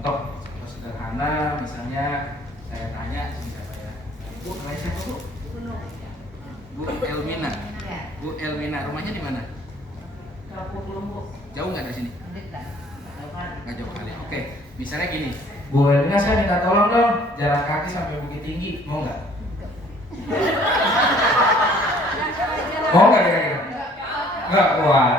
Contoh sederhana, misalnya saya tanya siapa ya? Bu, namanya siapa Bu? Bu Elmina. Bu Elmina, rumahnya di mana? Jauh nggak dari sini? Nggak jauh kali. Oke, misalnya gini, Bu Elmina, saya minta tolong dong, jalan kaki sampai Bukit Tinggi, mau nggak? Mau nggak kira-kira? Nggak kuat.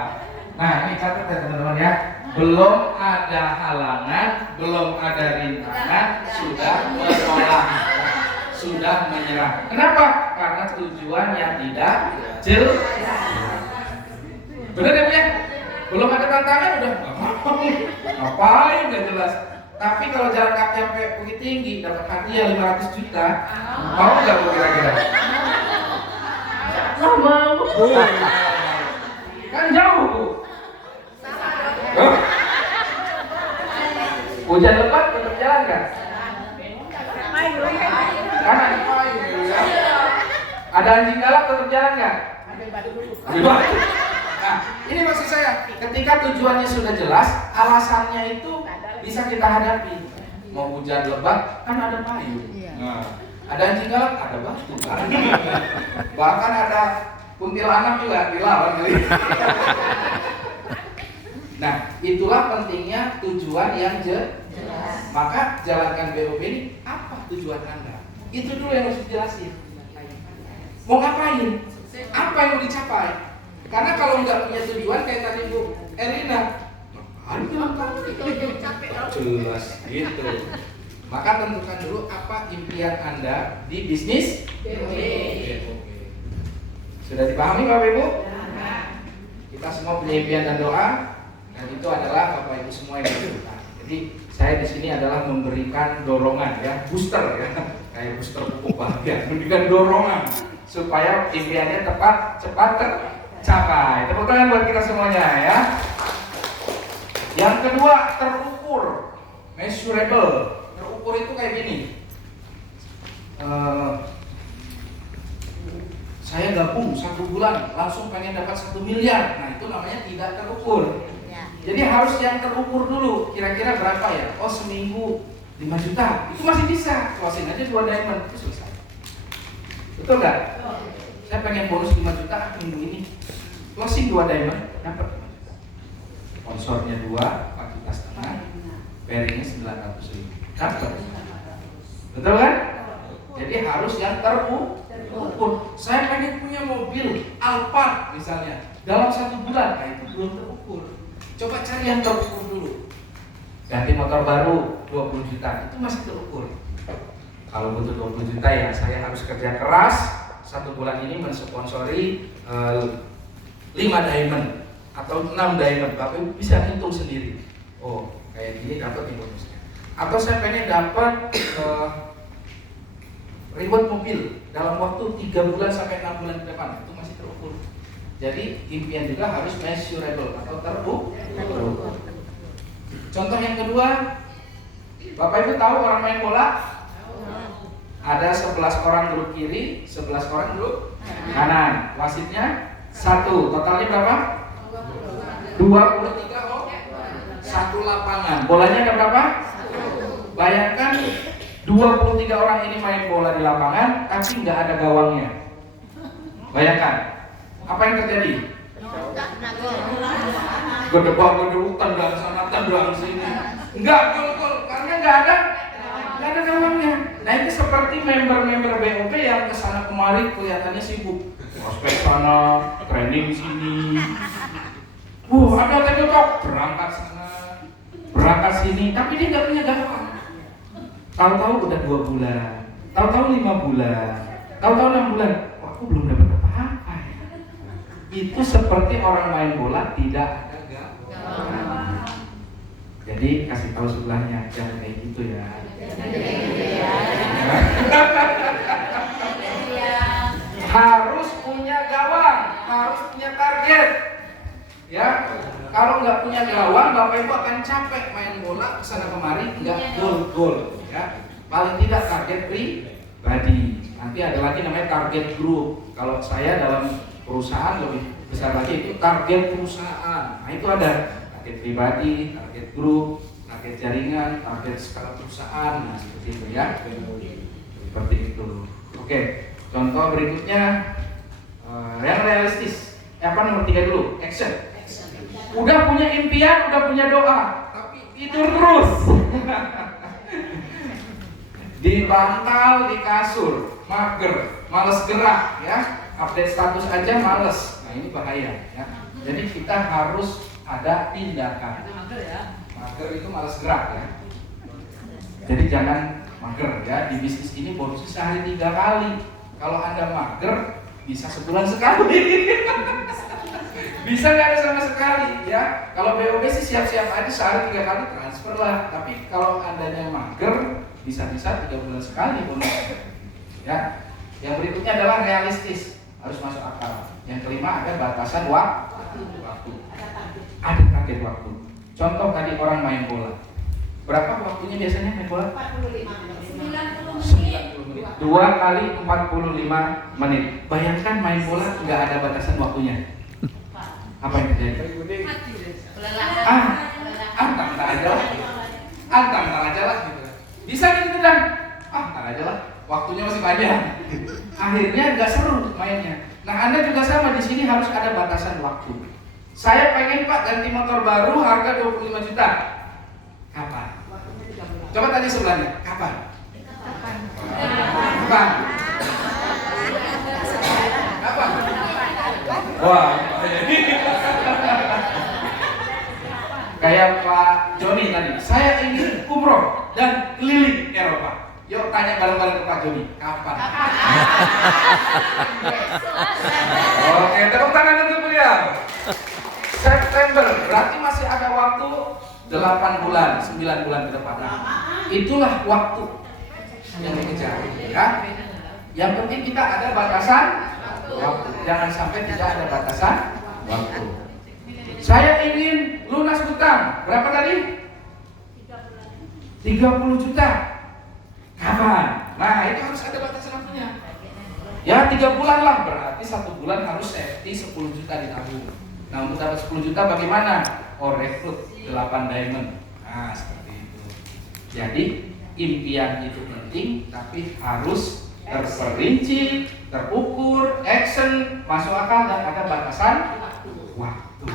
Nah, ini catat ya teman-teman ya. Belum ada halangan, belum ada rintangan, sudah menolak, sudah menyerah. Kenapa? Karena tujuan yang tidak jelas. Benar ya Bu ya? Belum ada tantangan udah nggak mau, ngapain nggak jelas. Tapi kalau jalan kaki sampai Bukit Tinggi dapat hadiah 500 juta, mau nggak Bu kira-kira? Nggak mau. Kan jauh Bu. Hujan lebat tetap jalan nggak? Karena ya. Ada anjing galak tetap jalan nggak? Nah, ini maksud saya, ketika tujuannya sudah jelas, alasannya itu bisa kita hadapi. Mau hujan lebat, kan ada payung. Nah, ada anjing galak, ada batu. Bahkan ada kuntilanak juga dilawan. Nah, itulah pentingnya tujuan yang jelas. Maka jalankan BOP ini apa tujuan Anda? Itu dulu yang harus dijelasin. Mau ngapain? Apa yang mau dicapai? Karena kalau nggak punya tujuan kayak tadi Bu Elina, jelas gitu. Maka tentukan dulu apa impian Anda di bisnis BOP. Sudah dipahami Bapak Ibu? Kita semua punya impian dan doa. Dan itu adalah Bapak Ibu semua yang dibutuhkan. Jadi saya di sini adalah memberikan dorongan ya, booster ya, kayak booster pupuk bahagia, memberikan dorongan supaya impiannya cepat tercapai. Tepuk tangan buat kita semuanya ya. Yang kedua, terukur, measurable. Terukur itu kayak gini. Saya gabung 1 bulan langsung pengen dapat 1 miliar. Nah itu namanya tidak terukur. Jadi harus yang terukur dulu. Kira-kira berapa ya? Oh seminggu 5 juta. Itu masih bisa. Closing aja 2 diamond itu selesai. Betul nggak? Saya pengen bonus 5 juta minggu ini. Closing 2 diamond dapat. Sponsornya 2, 4,5 juta. Pairingnya 900 ribu. Dapat. Betul kan? Jadi harus yang terukur. Saya pengen punya mobil Alphard misalnya dalam 1 bulan. Nah itu belum terukur. Coba cari yang terukur dulu. Ganti motor baru 20 juta, itu masih terukur. Kalau butuh 20 juta ya saya harus kerja keras 1 bulan ini mensponsori 5 diamond atau 6 diamond. Bapak bisa hitung sendiri. Oh kayak gini dapat nih bonusnya. Atau saya pengen dapat reward mobil dalam waktu 3 bulan sampai 6 bulan ke depan, itu masih terukur. Jadi impian juga harus measurable atau terukur. Contoh yang kedua, Bapak Ibu tahu orang main bola? Ada 11 orang grup kiri, 11 orang grup kanan. Wasitnya 1. Totalnya berapa? 23 oh. 1 lapangan. Bolanya ada berapa? Bayangkan 23 orang ini main bola di lapangan, tapi nggak ada gawangnya. Bayangkan. Apa yang terjadi? Gedebak-gedebuk, tendang sana, tendang sini. Enggak gol-gol, karena nggak ada gawangnya. Nah itu seperti member-member BOP yang kesana kemari kelihatannya sibuk. Prospek sana, training sini. Ada tabletop, berangkat sana, berangkat sini, tapi dia nggak punya gawang. Tahu-tahu udah 2 bulan, tahu-tahu 5 bulan, tahu-tahu 6 bulan. Wah, aku belum dapat apa-apa. Itu seperti orang main bola tidak ada gawang. Jadi kasih tahu sebelahnya jangan kayak gitu ya. Harus punya gawang, harus punya target. Ya, kalau nggak punya gawang, Bapak Ibu akan capek main bola kesana kemari, nggak gol. Ya, paling tidak target pribadi. Nanti ada lagi namanya target grup. Kalau saya dalam perusahaan lebih besar lagi itu target perusahaan. Nah itu ada target pribadi, target grup. Nah target jaringan, target skala perusahaan, nah seperti itu ya. Seperti itu. Oke, contoh berikutnya yang realistis. Apa nomor 3 dulu? Action. Udah punya impian, udah punya doa, tapi tidur terus. Di bantal, di kasur, mager, males gerak ya. Update status aja males. Nah ini bahaya ya. Jadi kita harus ada tindakan. Mager itu males gerak ya. Jadi jangan mager ya. Di bisnis ini bonusnya sehari 3 kali. Kalau Anda mager bisa sebulan sekali. Bisa nggak ada sama sekali ya. Kalau BOB sih siap-siap aja sehari 3 kali transfer lah. Tapi kalau Andanya mager bisa-bisa 3 bulan sekali bonus ya. Yang berikutnya adalah realistis, harus masuk akal. Yang kelima ada batasan waktu. Ada target waktu. Contoh tadi orang main bola. Berapa waktunya biasanya main bola? 90 menit. 2 kali 45 menit. Bayangkan main bola nggak ada batasan waktunya. Apa yang terjadi? Antar aja lah. Antar aja lah gitu. Bisa gitu dan antar aja lah. Waktunya masih panjang. Akhirnya nggak seru mainnya. Nah, Anda juga sama, di sini harus ada batasan waktu. Saya pengen Pak ganti motor baru harga 25 juta. Kapan? Coba tanya sebelahnya, kapan? Kapan? Kapan? Wah. Kayak Pak Joni tadi, saya ingin umroh dan keliling Eropa. Yuk tanya bareng-bareng ke Pak Joni, kapan? Oke, tepuk tangan untuk beliau. September, berarti masih ada waktu 8 bulan, 9 bulan ke depan. Itulah waktu yang dikejar ya. Yang penting kita ada batasan waktu. Jangan sampai tidak ada batasan waktu. Saya ingin lunas hutang. Berapa tadi? 30 juta. Kapan? Nah, itu harus ada batasan waktunya. Ya, 3 bulan lah. Berarti 1 bulan harus safety 10 juta ditabung. Nah, untuk dapat 10 juta bagaimana? Oh, rekrut 8 diamond. Nah, seperti itu. Jadi, impian itu penting, tapi harus terperinci, terukur, action, masuk akal, dan ada batasan waktu.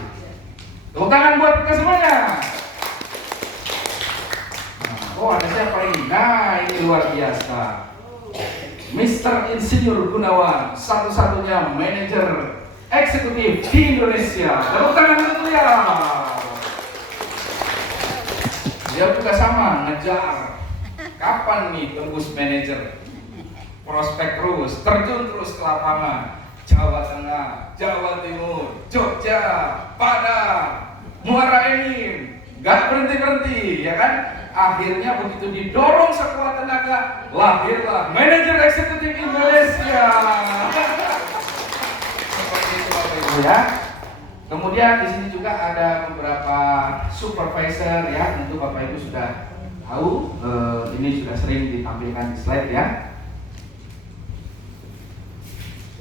Tepuk tangan buat kita semuanya. Oh, ada siapa ini? Nah, ini luar biasa. Mr. Insinyur Gunawan, satu-satunya manajer eksekutif di Indonesia. Tepuk tangan untuk beliau. Dia juga sama, ngejar. Kapan nih tembus manajer? Prospek terus, terjun terus ke lapangan. Jawa Tengah, Jawa Timur, Jogja, Padang, Muara Enim. Gak berhenti-berhenti, ya kan? Akhirnya begitu didorong sekuat tenaga, lahirlah manajer eksekutif Indonesia. Seperti itu Bapak Ibu ya. Kemudian di sini juga ada beberapa supervisor ya, tentu Bapak Ibu sudah tahu, ini sudah sering ditampilkan di slide ya.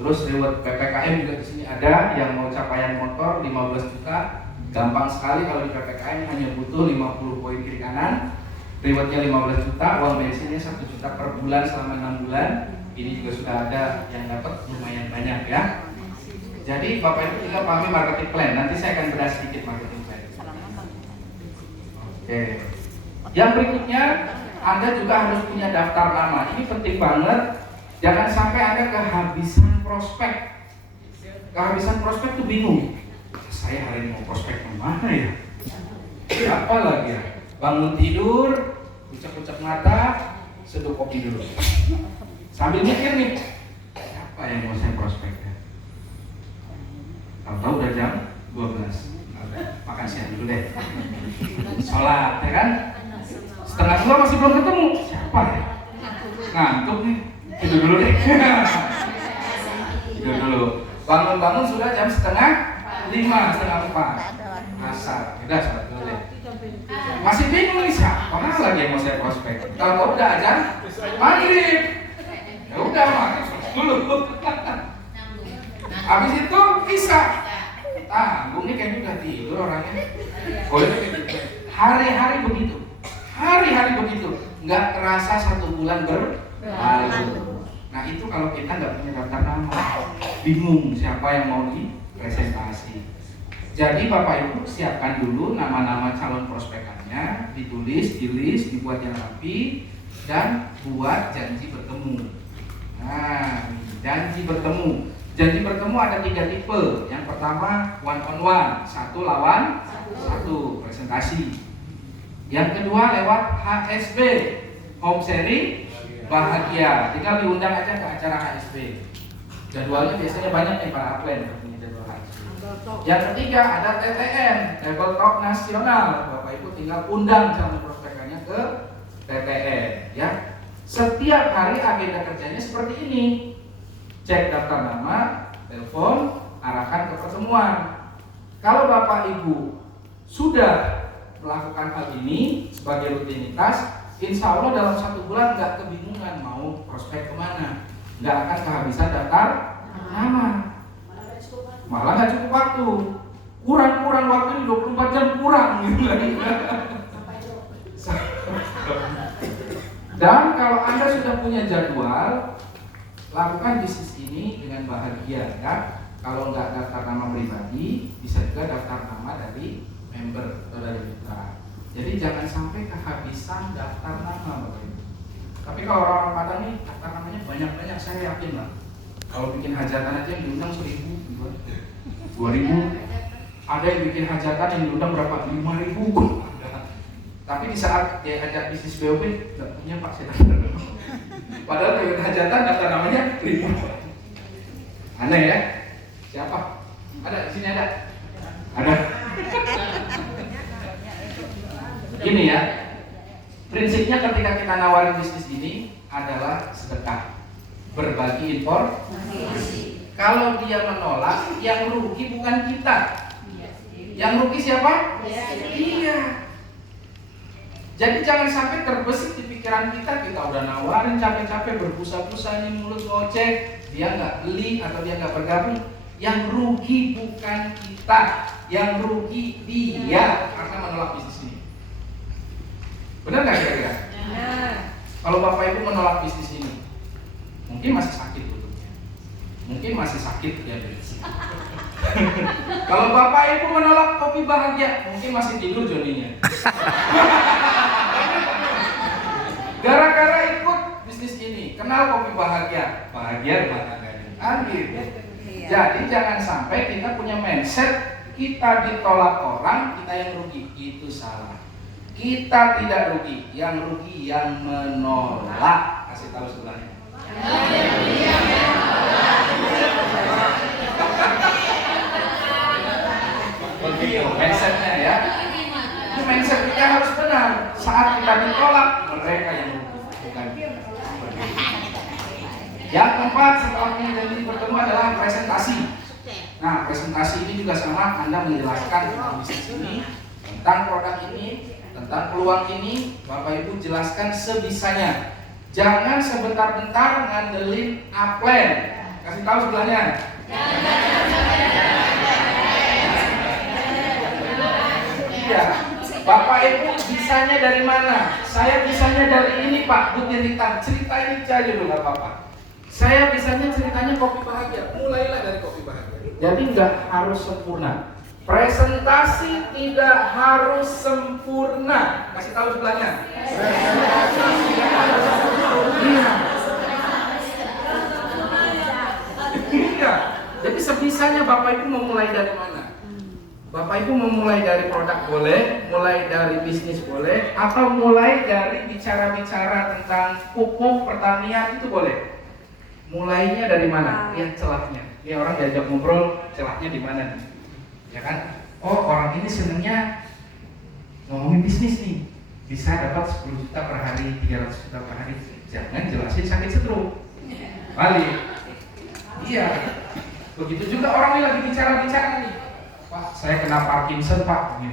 Terus reward PPKM juga di sini ada, yang mau capaian motor 15 juta, gampang sekali kalau di PPKM hanya butuh 50 poin kiri kanan. Rewardnya 15 juta, uang bensinnya 1 juta per bulan selama 6 bulan. Ini juga sudah ada yang dapat lumayan banyak ya. Jadi Bapak Ibu juga pahami marketing plan. Nanti saya akan bedah sedikit marketing plan. Oke. Yang berikutnya, Anda juga harus punya daftar nama. Ini penting banget. Jangan sampai Anda kehabisan prospek. Kehabisan prospek tuh bingung. Saya hari ini mau prospek kemana ya? Siapa lagi ya? Bangun tidur, ucap-ucap mata, seduh kopi dulu. Sambil mikir nih, siapa yang mau saya prospek? Tahu udah jam 12. Makan siang dulu deh. Sholat, ya kan? 1:30 masih belum ketemu. Siapa ya? Ngantuk nih. Tidur dulu deh. Tidur dulu. Bangun-bangun sudah jam 4:30, 4:30. Asar. Udah sholat dulu deh. Masih bingung nih siapa lagi yang mau saya prospek? Kalau udah azan maghrib, ya udah maghrib dulu. Habis itu isya. Tanggung nih kayaknya udah tidur orangnya. Oh, hari-hari begitu. hari-hari begitu, nggak terasa 1 bulan berlalu. Nah itu kalau kita nggak punya daftar nama, bingung siapa yang mau dipresentasi. Jadi Bapak Ibu siapkan dulu nama-nama calon prospekannya, ditulis, dibuat yang rapi, dan buat janji bertemu. Nah, janji bertemu. Janji bertemu ada 3 tipe. Yang pertama one on one, 1 lawan 1 presentasi. Yang kedua lewat HSB, home sharing bahagia. Tinggal diundang aja ke acara HSB. Jadwalnya biasanya banyak nih para upline punya jadwal HSB. Yang ketiga ada TTN, Table Talk Nasional. Bapak Ibu tinggal undang calon prospekannya ke TTN ya. Setiap hari agenda kerjanya seperti ini. Cek daftar nama, telepon, arahkan ke pertemuan. Kalau Bapak Ibu sudah melakukan hal ini sebagai rutinitas, insya Allah dalam 1 bulan nggak kebingungan mau prospek kemana, nggak akan kehabisan daftar nama, malah nggak cukup waktu, kurang waktu ini 24 jam kurang gitu lagi. Dan kalau Anda sudah punya jadwal, lakukan bisnis ini dengan bahagia ya. Kalau nggak daftar nama pribadi, bisa juga daftar nama dari member atau dari mitra. Jadi jangan sampai kehabisan daftar nama Bapak Ibu. Tapi kalau orang-orang Padang nih daftar namanya banyak-banyak, saya yakin lah. Kalau bikin hajatan aja yang diundang 1.000, 2.000. Ada yang bikin hajatan yang diundang berapa? 5.000. Tapi di saat dia ajak bisnis BOP, nggak punya Pak saya daftar. Padahal bikin hajatan daftar namanya 1.000. Aneh ya? Siapa? Ada di sini ada? Ada. Gini ya, prinsipnya ketika kita nawarin bisnis ini adalah sedekah, berbagi informasi. Kalau dia menolak, yang rugi bukan kita. Yang rugi siapa? Iya. Jadi jangan sampai terbesit di pikiran kita udah nawarin capek-capek berbusa-busa ini mulut ngoceh, dia nggak beli atau dia nggak bergabung. Yang rugi bukan kita, yang rugi dia karena menolak bisnis ini. Benar nggak kira-kira? Kalau Bapak Ibu menolak bisnis ini, mungkin masih sakit lututnya, mungkin masih sakit diabetes. Kalau Bapak Ibu menolak kopi bahagia, mungkin masih tidur Joninya. Gara-gara ikut bisnis ini, kenal kopi bahagia, bahagia rumah tangganya. Gitu. Jadi jangan sampai kita punya mindset kita ditolak orang, kita yang rugi. Itu salah. Kita tidak rugi, yang rugi yang menolak. Kasih tahu sebelahnya. Begitu mindsetnya ya. Itu mindset kita harus benar. Saat kita ditolak, mereka yang rugi, bukan kita. Yang keempat setelah menjadi bertemu adalah presentasi. Nah, presentasi ini juga sama, Anda menjelaskan tentang bisnis ini, tentang produk ini, tentang peluang ini. Bapak Ibu jelaskan sebisanya. Jangan sebentar-bentar ngandelin upline. Kasih tahu sebelahnya. Iya. Bapak Ibu bisanya dari mana? Saya bisanya dari ini Pak, Bu Tiritan. Ceritain aja dulu nggak apa-apa. Saya bisanya ceritanya kopi bahagia. Mulailah dari kopi bahagia. Jadi nggak harus sempurna. Presentasi tidak harus sempurna. Kasih tahu sebelahnya. Iya. Jadi sebisanya Bapak Ibu mau mulai dari mana? Bapak Ibu mau mulai dari produk boleh, mulai dari bisnis boleh, atau mulai dari bicara-bicara tentang pupuk pertanian itu boleh. Mulainya dari mana? Lihat celahnya. Ini orang diajak ngobrol, celahnya di mana nih? Ya kan? Oh, orang ini senangnya ngomongin bisnis nih. Bisa dapat 10 juta per hari, 300 juta per hari. Jangan jelasin sakit stroke. Balik. Iya. Begitu juga orang yang lagi bicara-bicara nih. Pak, saya kena Parkinson, Pak.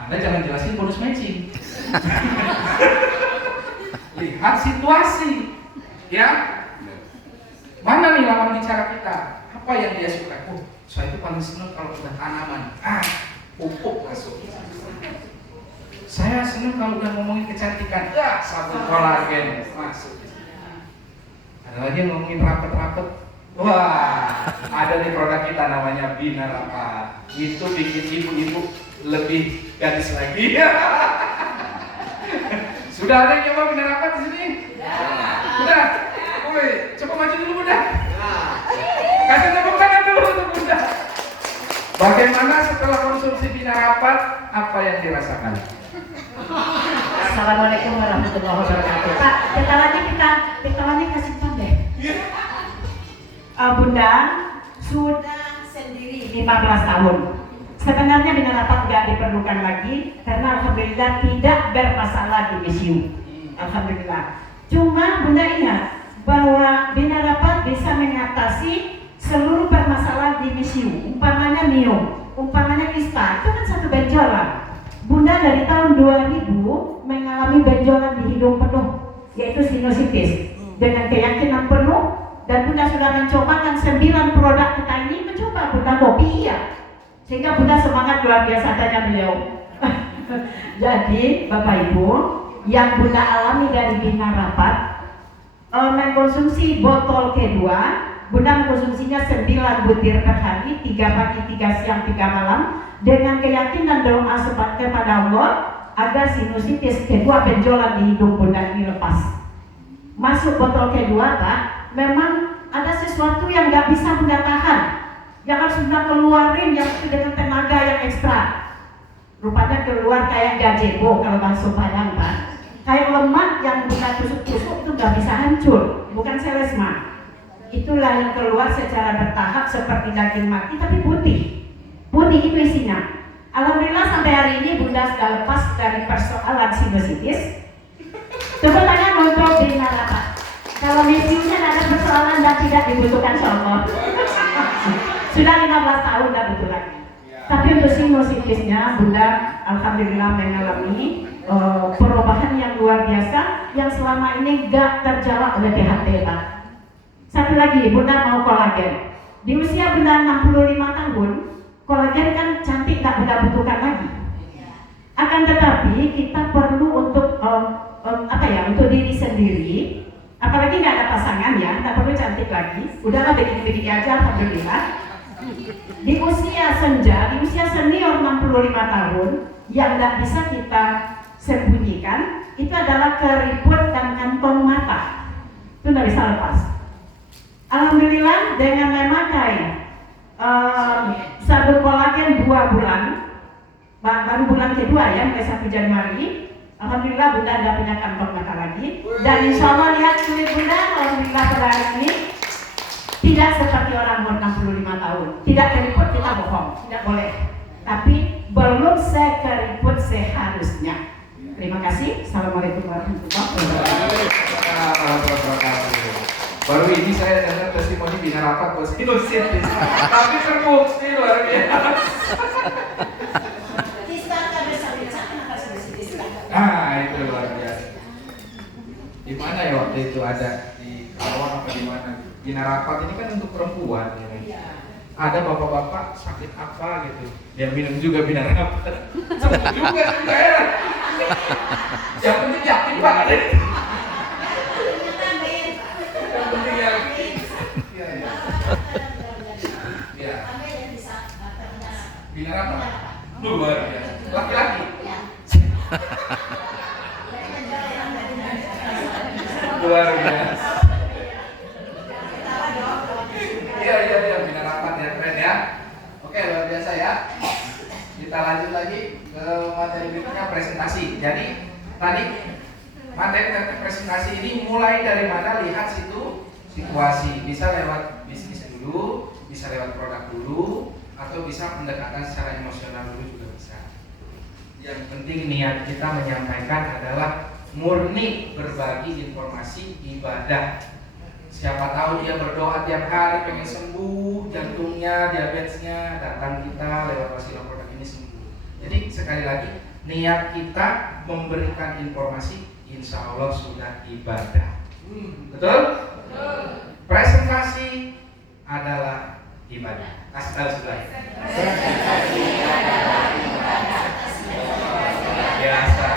Anda jangan jelasin bonus matching. Lihat situasi. Ya. Mana nih lawan bicara kita? Apa yang dia suka? Oh, saya itu paling senang kalau udah tanaman. Pupuk masuk. Saya senang kalau udah ngomongin kecantikan, ya sabun kolagen masuk. Ada lagi yang ngomongin rapet-rapet. Wah, ada nih produk kita namanya Bina Rapat. Itu bikin ibu-ibu lebih gadis lagi. Sudah ada yang nyoba Bina Rapat di sini? Sudah. Woi, coba maju dulu Bunda. Kasih tepuk tangan dulu untuk Bunda. Bagaimana setelah konsumsi Bina Rapat, apa yang dirasakan? Assalamualaikum warahmatullahi wabarakatuh. Pak, ketawanya kasih deh. Bunda sudah sendiri 15 tahun. Sebenarnya Bina Rapat nggak diperlukan lagi karena alhamdulillah tidak bermasalah di misiu. Alhamdulillah. Cuma Bunda ingat bahwa Bina Rapat bisa mengatasi seluruh permasalahan di misiu. Umpamanya mio, umpamanya kista, itu kan satu benjolan. Bunda dari tahun 2000 mengalami benjolan di hidung penuh, yaitu sinusitis. Dengan keyakinan penuh, dan Bunda sudah mencobakan 9 produk kita ini, mencoba Bunda kopi iya. Sehingga Bunda semangat luar biasa tanya beliau. Jadi Bapak Ibu, yang Bunda alami dari Bina Rapat, mengkonsumsi botol kedua, Bunda mengkonsumsinya 9 butir per hari, 3 pagi, 3 siang, 3 malam, dengan keyakinan doa kepada Allah agar sinusitis kedua benjolan di hidung Bunda ini lepas. Masuk botol kedua, Pak, memang ada sesuatu yang nggak bisa Bunda tahan, yang harus Bunda keluarin yang dengan tenaga yang ekstra. Rupanya keluar kayak gazebo kalau bahasa Padang, Pak. Kayak lemak yang Bunda tusuk-tusuk itu nggak bisa hancur, bukan selesma. Itulah yang keluar secara bertahap seperti daging mati tapi putih. Putih itu isinya. Alhamdulillah sampai hari ini Bunda sudah lepas dari persoalan sinusitis. Coba tanya untuk Bina Rapat. Kalau misiunya ada persoalan dan tidak dibutuhkan Allah. Sudah 15 tahun dah betul lagi. Tapi untuk sinusitisnya Bunda alhamdulillah mengalami perubahan yang luar biasa yang selama ini gak terjawab oleh THT, Pak. Satu lagi, Bunda mau kolagen. Di usia Bunda 65 tahun, kolagen kan cantik tak Bunda butuhkan lagi. Akan tetapi kita perlu untuk untuk diri sendiri. Apalagi nggak ada pasangan ya, nggak perlu cantik lagi. Udahlah begini-begini aja, alhamdulillah. Di usia senja, di usia senior 65 tahun, yang nggak bisa kita sembunyikan, itu adalah keriput dan kantong mata. Itu nggak bisa lepas. Alhamdulillah dengan memakai sabun kolagen 2 bulan, baru bulan kedua ya, mulai 1 Januari. Alhamdulillah Bunda tidak punya kantong mata lagi. Dan insya Allah lihat kulit Bunda, alhamdulillah pada hari ini tidak seperti orang umur 65 tahun. Tidak keriput, kita bohong, tidak boleh. Tapi belum sekeriput seharusnya. Terima kasih. Assalamualaikum warahmatullahi wabarakatuh. Baru ini saya dengar testimoni Bina Rapat buat sinusitis, tapi terbukti luar biasa. Nah itu luar biasa. Di mana ya waktu itu ada di Karawang apa di mana? Bina Rapat ini kan untuk perempuan. Ya. Ada bapak-bapak sakit apa gitu, dia minum juga Bina Rapat. Sembuh juga ya. Yang penting yakin Pak. Bina Rapat luar biasa. Laki-laki luar biasa. Iya Bina Rapat ya, keren ya. Oke, luar biasa ya. Kita lanjut lagi ke materi berikutnya, presentasi. Jadi tadi materi presentasi ini mulai dari mana, lihat situasi, bisa lewat bisnis dulu, bisa lewat produk dulu, atau bisa pendekatan secara emosional dulu juga bisa. Yang penting niat kita menyampaikan adalah murni berbagi informasi ibadah. Siapa tahu dia berdoa tiap hari pengen sembuh jantungnya, diabetesnya, datang kita lewat wasilah produk ini sembuh. Jadi sekali lagi niat kita memberikan informasi, insya Allah sudah ibadah. Betul? Presentasi adalah ibadah. Biasa.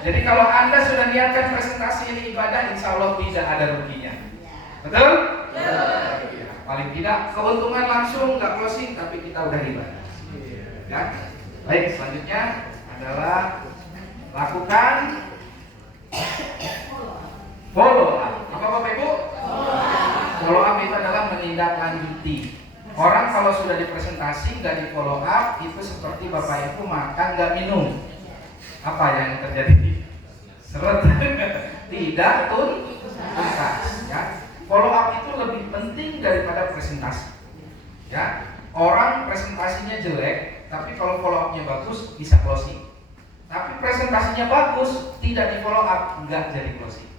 Jadi kalau Anda sudah niatkan presentasi ini ibadah, insya Allah tidak ada ruginya. Betul? Ya, paling tidak keuntungan langsung nggak closing, tapi kita udah ibadah. Ya. Baik, selanjutnya adalah lakukan follow up. Apa Bapak Ibu? Follow up itu adalah menindaklanjuti. Orang kalau sudah dipresentasi nggak di follow up, itu seperti Bapak Ibu makan nggak minum. Apa yang terjadi? Seret. Tidak tuntas. Ya. Follow up itu lebih penting daripada presentasi. Ya. Orang presentasinya jelek, tapi kalau follow up-nya bagus bisa closing. Tapi presentasinya bagus, tidak di follow up, nggak jadi closing.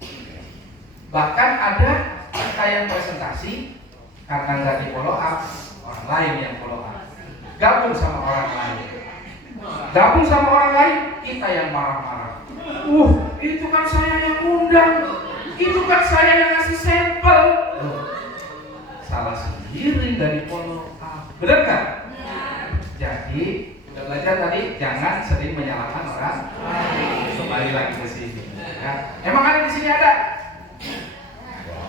Bahkan ada kita yang presentasi karena nggak di follow up, orang lain yang follow up. Gabung sama orang lain. Gabung sama orang lain, kita yang marah-marah. Itu kan saya yang undang. Itu kan saya yang ngasih sampel. Salah sendiri dari follow up. Benar kan? Jadi udah belajar tadi, jangan sering menyalahkan orang. Kembali lagi ke sini. Ya. Emang ada di sini ada?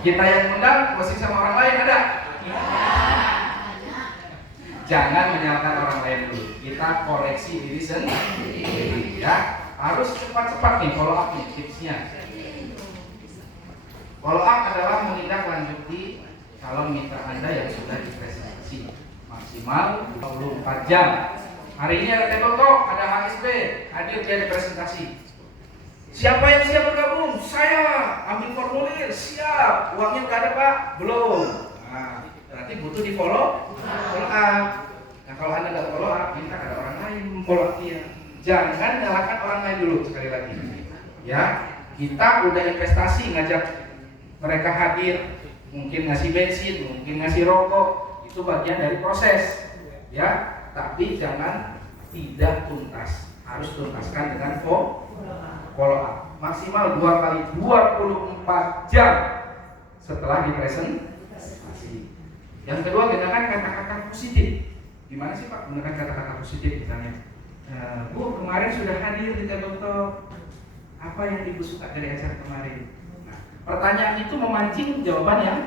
Kita yang undang, closing sama orang lain ada? Jangan menyalahkan orang lain dulu. Kita koreksi diri sendiri. Ya, harus cepat-cepat nih follow up nih tipsnya. Follow up adalah menindaklanjuti calon mitra Anda yang sudah dipresentasi maksimal 24 jam. Hari ini ada table talk, ada HSB, hadir dia di presentasi. Siapa yang siap bergabung? Saya, ambil formulir, siap. Uangnya udah ada Pak? Belum. Nah, berarti butuh di follow up. Nah kalau Anda nggak follow up, minta ada orang lain follow up dia. Jangan nyalakan orang lain dulu sekali lagi. Ya, kita udah investasi ngajak mereka hadir, mungkin ngasih bensin, mungkin ngasih rokok, itu bagian dari proses. Ya, tapi jangan tidak tuntas. Harus tuntaskan dengan follow up. Maksimal 2 kali 24 jam setelah dipresentasi. Yang kedua, gunakan kata-kata positif. Gimana sih Pak gunakan kata-kata positif misalnya? Bu, kemarin sudah hadir di table talk. Apa yang Ibu suka dari acara kemarin? Nah, pertanyaan itu memancing jawaban yang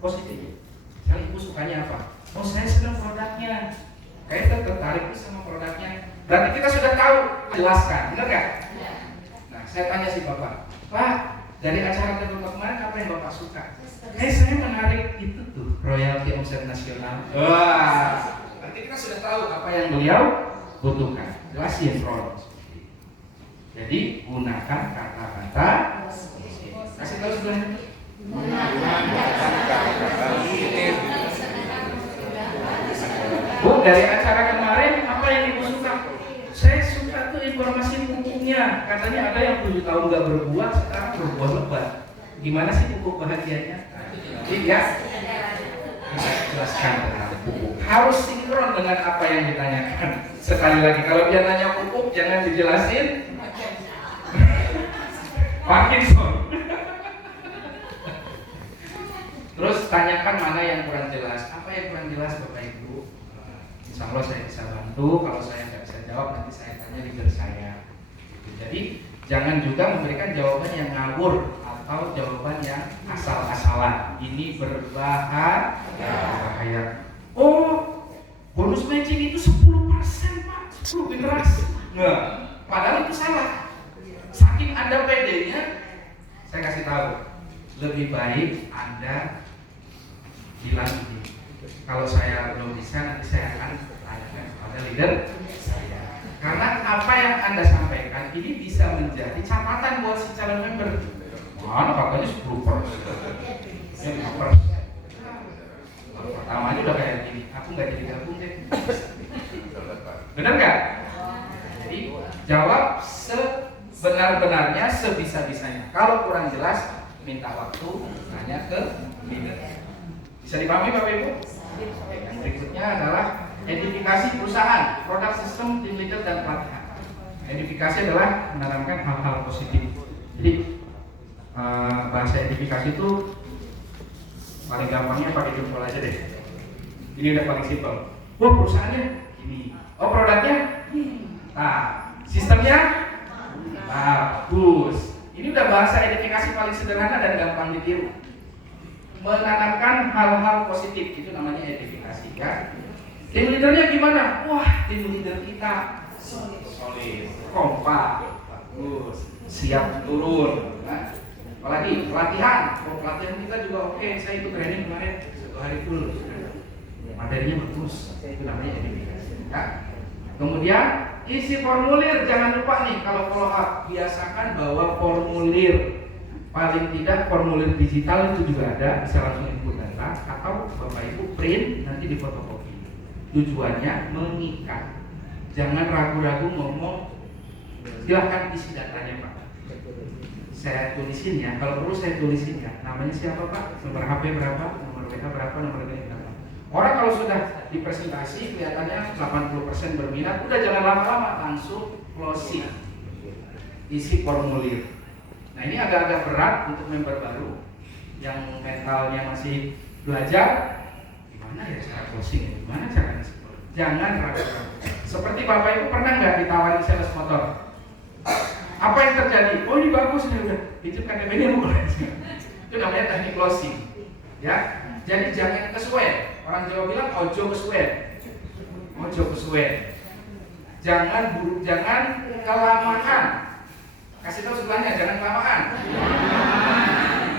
positif. Misalnya Ibu sukanya apa? Oh, saya senang produknya. Kayak tertarik sama produknya. Berarti kita sudah tahu, jelaskan, benar nggak? Nah, saya tanya si Bapak, Pak, dari acara table talk kemarin apa yang Bapak suka? Saya menarik itu tuh, royalti omset nasional. Wah, berarti kita sudah tahu apa yang beliau butuhkan. Jelasin produk. Jadi gunakan kata-kata. Kasih tahu sebelahnya. Bu, dari acara kemarin apa yang Ibu suka? Saya suka tuh informasi pupuknya. Katanya ada yang 7 tahun nggak berbuah, sekarang berbuah lebat. Gimana sih pupuk bahagianya? Jadi ya, jelaskan tentang pupuk. Harus sinkron dengan apa yang ditanyakan. Sekali lagi, kalau dia nanya pupuk, jangan dijelasin Parkinson. Terus tanyakan mana yang kurang jelas. Apa yang kurang jelas Bapak Ibu? Insya Allah saya bisa bantu. Kalau saya nggak bisa jawab, nanti saya tanya leader saya. Jadi jangan juga memberikan jawaban yang ngawur atau jawaban yang asal-asalan. Ini berbahaya. Oh, bonus matching itu 10% Pak, 10 generasi. Nggak, padahal itu salah. Saking Anda pedenya, saya kasih tahu, lebih baik Anda bilang ini. Kalau saya belum bisa, nanti saya akan tanyakan kepada leader saya. Karena apa yang Anda sampaikan ini bisa menjadi catatan buat si calon member. Mana katanya 10%? Ya 5%. Pertama aja udah kayak gini, aku nggak jadi gabung deh. Benar nggak? Jadi jawab sebenar-benarnya, sebisa-bisanya. Kalau kurang jelas, minta waktu, nanya ke leader. Bisa dipahami Bapak Ibu? Yang berikutnya adalah edifikasi perusahaan, produk sistem, tim leader dan pelatihan. Edifikasi adalah menanamkan hal-hal positif. Jadi bahasa edifikasi itu paling gampangnya pakai jempol aja deh. Ini udah paling simpel. Wah, perusahaannya ini. Oh, produknya? Nah, sistemnya? Bagus. Ini udah bahasa edifikasi paling sederhana dan gampang ditiru. Menanamkan hal-hal positif, itu namanya edifikasi ya. Tim leadernya gimana? Wah, tim leader kita solid, kompak, bagus, siap turun. Nah, apalagi pelatihan. Pelatihan kita juga oke. Saya ikut training kemarin 1 hari full. Materinya bagus. Itu namanya edifikasi ya. Kemudian isi formulir, jangan lupa nih kalau follow up, biasakan bawa formulir. Paling tidak formulir digital itu juga ada, bisa langsung input data atau Bapak Ibu print nanti difotokopi. Tujuannya mengikat. Jangan ragu-ragu ngomong. Silahkan isi datanya Pak. Saya tulisin ya, kalau perlu saya tulisin ya. Namanya siapa Pak? Nomor HP berapa? Nomor WA berapa? Nomor rekening berapa? Orang kalau sudah dipresentasi kelihatannya 80% berminat, udah jangan lama-lama, langsung closing. Isi formulir. Nah ini agak-agak berat untuk member baru yang mentalnya masih belajar. Gimana ya cara closing? Gimana caranya? Jangan ragu-ragu. Seperti Bapak Ibu pernah nggak ditawarin sales motor? Apa yang terjadi? Oh ini bagus nih udah. Itu KTP-nya mulai. Itu namanya teknik closing. Ya. Jadi jangan kesuwen. Orang Jawa bilang ojo kesuwen. Ojo kesuwen. Jangan buruk, jangan kelamaan. Kasih tahu sebelahnya, jangan kelamaan.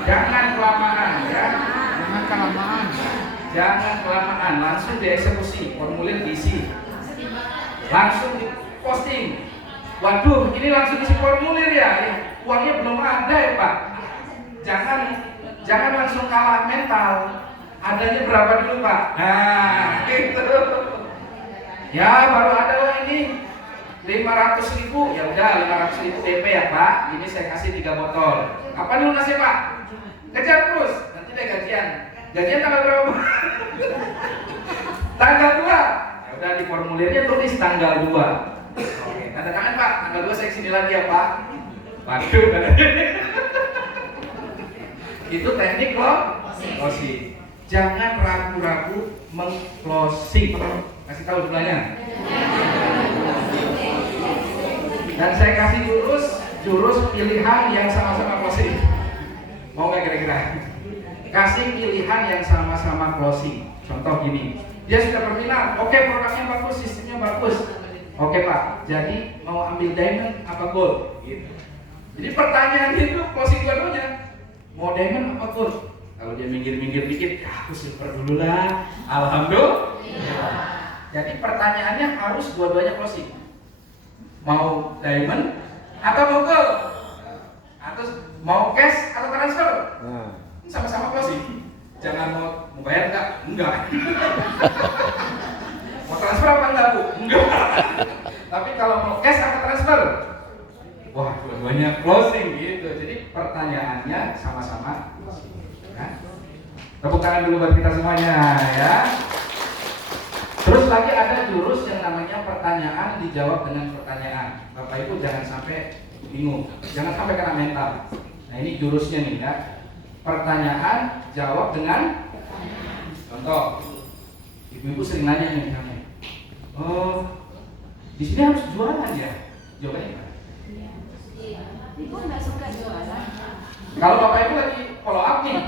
Jangan kelamaan ya. Jangan kelamaan. Jangan kelamaan, langsung dieksekusi, formulir diisi. Langsung diposting. Waduh, ini langsung isi formulir ya. Uangnya belum ada ya, Pak. Jangan langsung kalah mental. Adanya berapa dulu Pak? Nah, gitu. Ya baru ada lah ini 500.000. Ya udah 500.000 DP ya Pak. Ini saya kasih 3 botol. Kapan dulu nasib Pak? Kejar terus. Nanti deh gajian. Gajian tanggal berapa? Tanggal 2. Ya udah di formulirnya tulis tanggal 2. Oke, tanda tangan Pak. Tanggal 2 saya kesini lagi ya Pak. Waduh. Itu teknik loh. Closing. Jangan ragu-ragu meng-closing. Kasih tahu sebelahnya. Dan saya kasih jurus pilihan yang sama-sama closing. Mau nggak kira-kira? Kasih pilihan yang sama-sama closing. Contoh gini, dia sudah berminat. Oke, produknya bagus, sistemnya bagus. Oke Pak, jadi mau ambil diamond apa gold? Gitu. Jadi pertanyaan itu closing dua-duanya. Mau diamond apa gold? Kalau dia minggir-minggir dikit, ya aku silver dulu lah. Alhamdulillah. Jadi pertanyaannya harus dua-duanya closing. Mau diamond atau mau gold? Atau mau cash atau transfer? Sama-sama closing. Jangan mau bayar enggak? Enggak. Mau transfer apa enggak Bu? Enggak. Tapi kalau mau cash atau transfer? Wah, dua-duanya closing gitu. Jadi pertanyaannya sama-sama closing. Ya. Tepuk tangan dulu buat kita semuanya ya. Terus lagi ada jurus yang namanya pertanyaan dijawab dengan pertanyaan. Bapak Ibu jangan sampai bingung, jangan sampai kena mental. Nah ini jurusnya nih ya. Pertanyaan jawab dengan contoh. Ibu-ibu sering nanya nih misalnya, oh di sini harus jualan ya? Jawabannya gimana? Ibu nggak suka jualan. Kalau Bapak Ibu lagi follow up nih,